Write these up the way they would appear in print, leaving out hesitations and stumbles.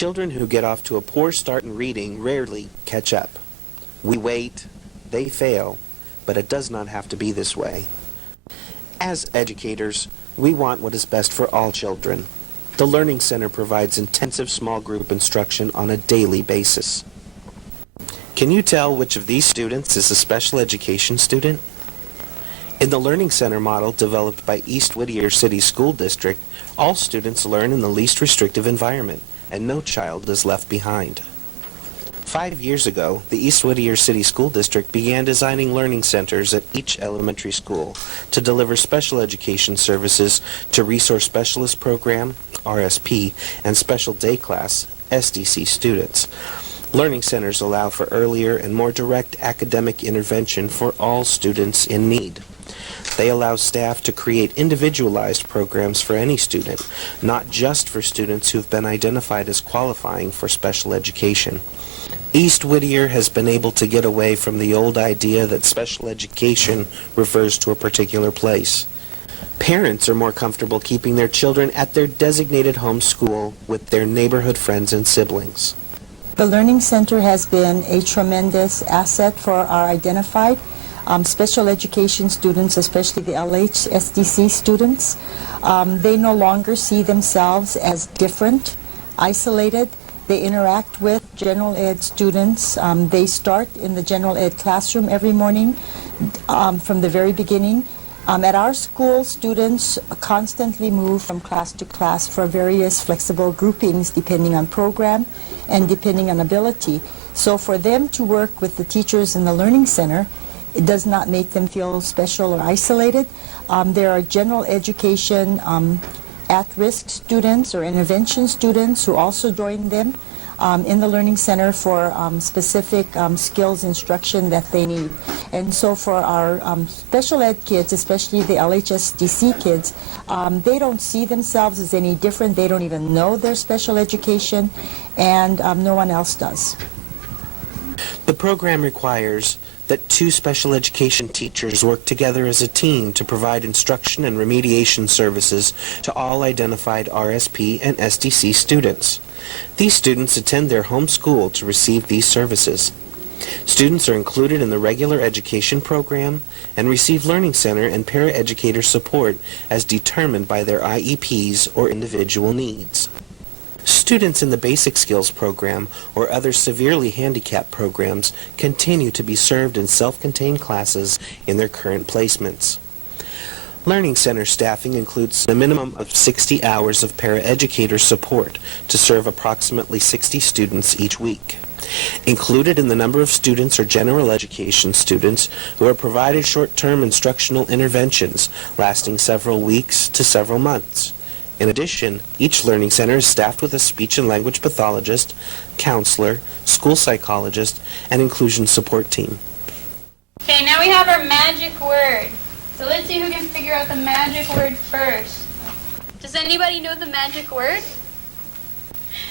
Children who get off to a poor start in reading rarely catch up. We wait, they fail, but it does not have to be this way. As educators, we want what is best for all children. The Learning Center provides intensive small group instruction on a daily basis. Can you tell which of these students is a special education student? In the Learning Center model developed by East Whittier City School District, all students learn in the least restrictive environment, and no child is left behind. 5 years ago, the East Whittier City School District began designing learning centers at each elementary school to deliver special education services to Resource Specialist Program, RSP, and Special Day Class, SDC students. Learning centers allow for earlier and more direct academic intervention for all students in need. They allow staff to create individualized programs for any student, not just for students who've been identified as qualifying for special education. East Whittier has been able to get away from the old idea that special education refers to a particular place. Parents are more comfortable keeping their children at their designated home school with their neighborhood friends and siblings. The Learning Center has been a tremendous asset for our identified special education students, especially the LHSDC students. They no longer see themselves as different, isolated. They interact with general ed students. They start in the general ed classroom every morning from the very beginning. At our school, students constantly move from class to class for various flexible groupings depending on program and depending on ability. So for them to work with the teachers in the Learning Center, it does not make them feel special or isolated. There are general education at-risk students or intervention students who also join them in the Learning Center for specific skills instruction that they need. And so for our special ed kids, especially the LHSDC kids, they don't see themselves as any different. They don't even know their special education, and no one else does. The program requires that 2 special education teachers work together as a team to provide instruction and remediation services to all identified RSP and SDC students. These students attend their home school to receive these services. Students are included in the regular education program and receive Learning Center and paraeducator support as determined by their IEPs or individual needs. Students in the Basic Skills program or other severely handicapped programs continue to be served in self-contained classes in their current placements. Learning Center staffing includes a minimum of 60 hours of paraeducator support to serve approximately 60 students each week. Included in the number of students are general education students who are provided short-term instructional interventions lasting several weeks to several months. In addition, each Learning Center is staffed with a speech and language pathologist, counselor, school psychologist, and inclusion support team. Okay, now we have our magic word. So let's see who can figure out the magic word first. Does anybody know the magic word?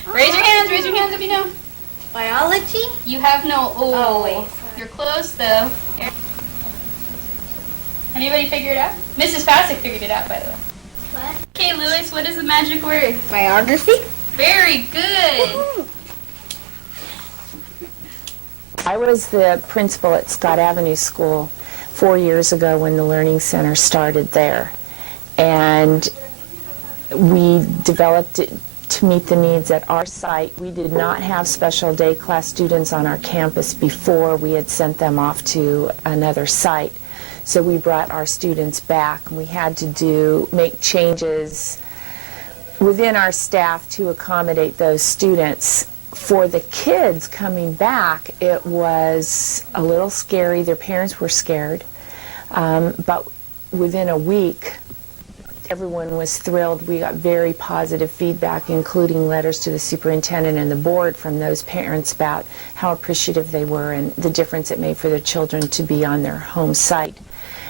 Raise your hands if you know. Biology? You have no O. Oh, wait. Sorry. You're close though. Anybody figure it out? Mrs. Pasick figured it out, by the way. What? Okay, Lewis, what is the magic word? Biography? Very good. Woo-hoo. I was the principal at Scott Avenue School 4 years ago when the Learning Center started there. And we developed it to meet the needs at our site. We did not have special day class students on our campus before we had sent them off to another site. So we brought our students back, and we had to make changes within our staff to accommodate those students. For the kids coming back, it was a little scary. Their parents were scared. But within a week, everyone was thrilled. We got very positive feedback, including letters to the superintendent and the board from those parents about how appreciative they were and the difference it made for their children to be on their home site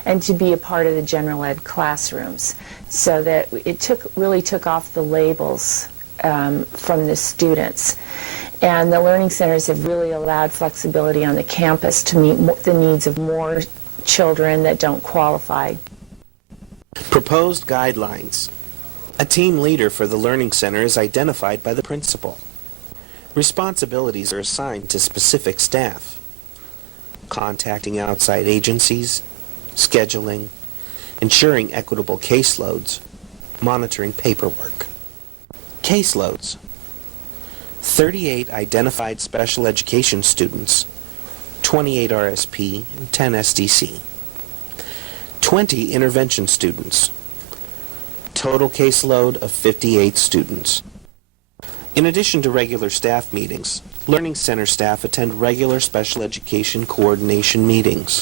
and to be a part of the general ed classrooms. So that it really took off the labels from the students. And the learning centers have really allowed flexibility on the campus to meet the needs of more children that don't qualify. Proposed guidelines. A team leader for the Learning Center is identified by the principal. Responsibilities are assigned to specific staff, contacting outside agencies, scheduling, ensuring equitable caseloads, monitoring paperwork. Caseloads. 38 identified special education students, 28 RSP, and 10 SDC. 20 intervention students. Total caseload of 58 students. In addition to regular staff meetings, Learning Center staff attend regular special education coordination meetings.